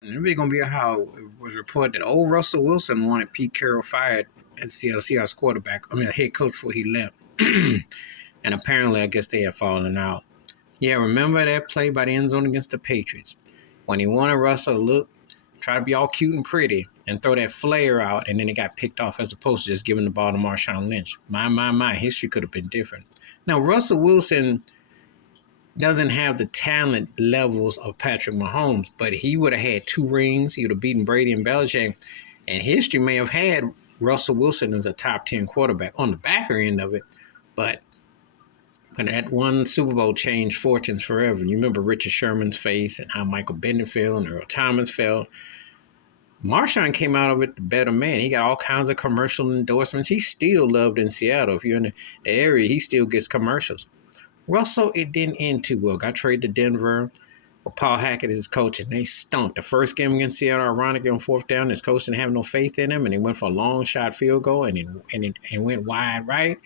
And it's going to be how it was reported that old Russell Wilson wanted Pete Carroll fired as Seattle's quarterback, head coach before he left. And apparently, I guess they had fallen out. Yeah, remember that play by the end zone against the Patriots when he wanted Russell to look, try to be all cute and pretty, and throw that flare out, and then it got picked off as opposed to just giving the ball to Marshawn Lynch. My, history could have been different. Now, Russell Wilson doesn't have the talent levels of Patrick Mahomes, but he would have had 2 rings. He would have beaten Brady and Belichick, and history may have had Russell Wilson as a top 10 quarterback on the backer end of it, but when that one Super Bowl changed fortunes forever. You remember Richard Sherman's face and how Michael Bennett felt and Earl Thomas felt. Marshawn came out of it the better man. He got all kinds of commercial endorsements. He's still loved in Seattle. If you're in the area, he still gets commercials. Russell, it didn't end too well. Got traded to Denver with Paul Hackett as his coach, and they stunk. The first game against Seattle, ironically, on 4th down, his coach didn't have no faith in him, and they went for a long shot field goal, and it went wide right.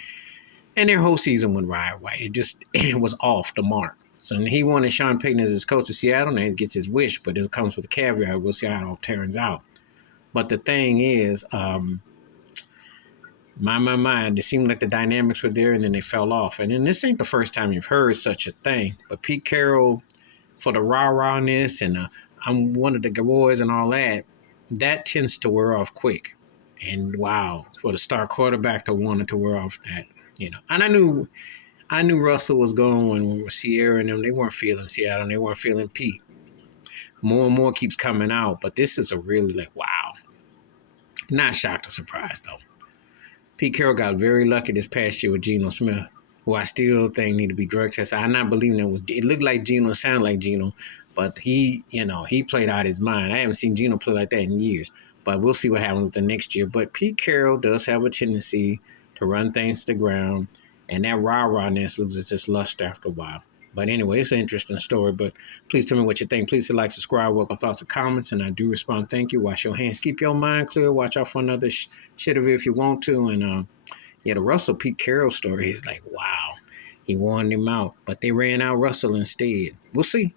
And their whole season went right. It was off the mark. So he wanted Sean Payton as his coach of Seattle, and he gets his wish, but it comes with a caveat. We'll see how it all turns out. But the thing is, it seemed like the dynamics were there, and then they fell off. And then this ain't the first time you've heard such a thing. But Pete Carroll, for the rah-rahness and I'm one of the boys and all that, that tends to wear off quick. And wow, for the star quarterback to want it to wear off that. And I knew Russell was going when Sierra and them, they weren't feeling Seattle and they weren't feeling Pete. More and more keeps coming out, but this is a really wow. Not shocked or surprised though. Pete Carroll got very lucky this past year with Geno Smith, who I still think need to be drug tested. I'm not believing it looked like Geno, sounded like Geno, but he played out his mind. I haven't seen Geno play like that in years, but we'll see what happens with the next year. But Pete Carroll does have a tendency to run things to the ground, and that rah-rahness loses its luster after a while. But anyway, it's an interesting story, but please tell me what you think. Please like, subscribe, welcome thoughts and comments, and I do respond. Thank you. Wash your hands. Keep your mind clear. Watch out for another shit of it if you want to. And, the Russell Pete Carroll story is like, wow. He wanted him out, but they ran out Russell instead. We'll see.